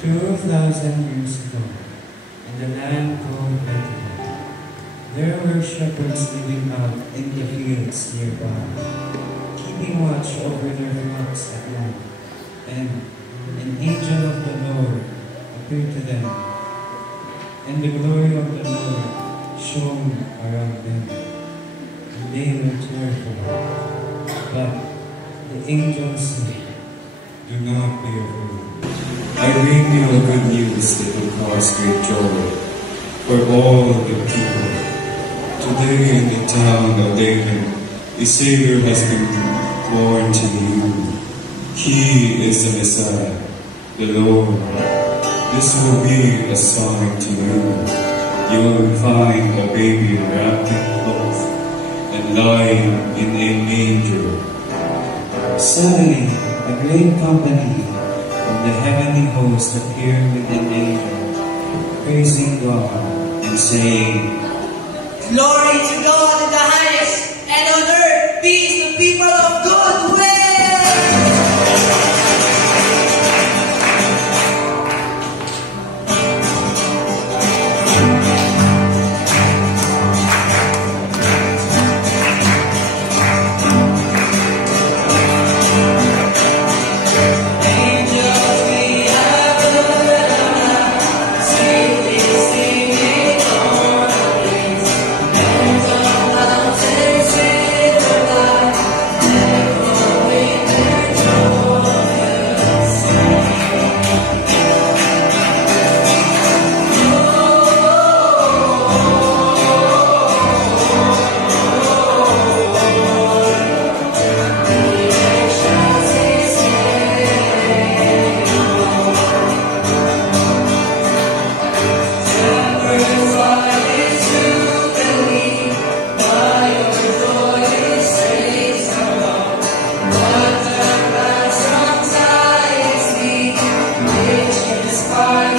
2,000 years ago, in the land called Bethlehem, there were shepherds living out in the fields nearby, keeping watch over their flocks at night. And an angel of the Lord appeared to them, and the glory of the Lord shone around them, and they were terrified. But the angel said, "Do not be afraid. I bring you a good news that will cause great joy for all the people. Today in the town of David, a Savior has been born to you. He is the Messiah, the Lord. This will be a sign to you. You will find a baby wrapped in cloth and lying in a manger." Suddenly, a great company of the heavenly host appeared with an angel, praising God and saying, "Glory to God in the highest, and on earth peace to people of good will." Fire.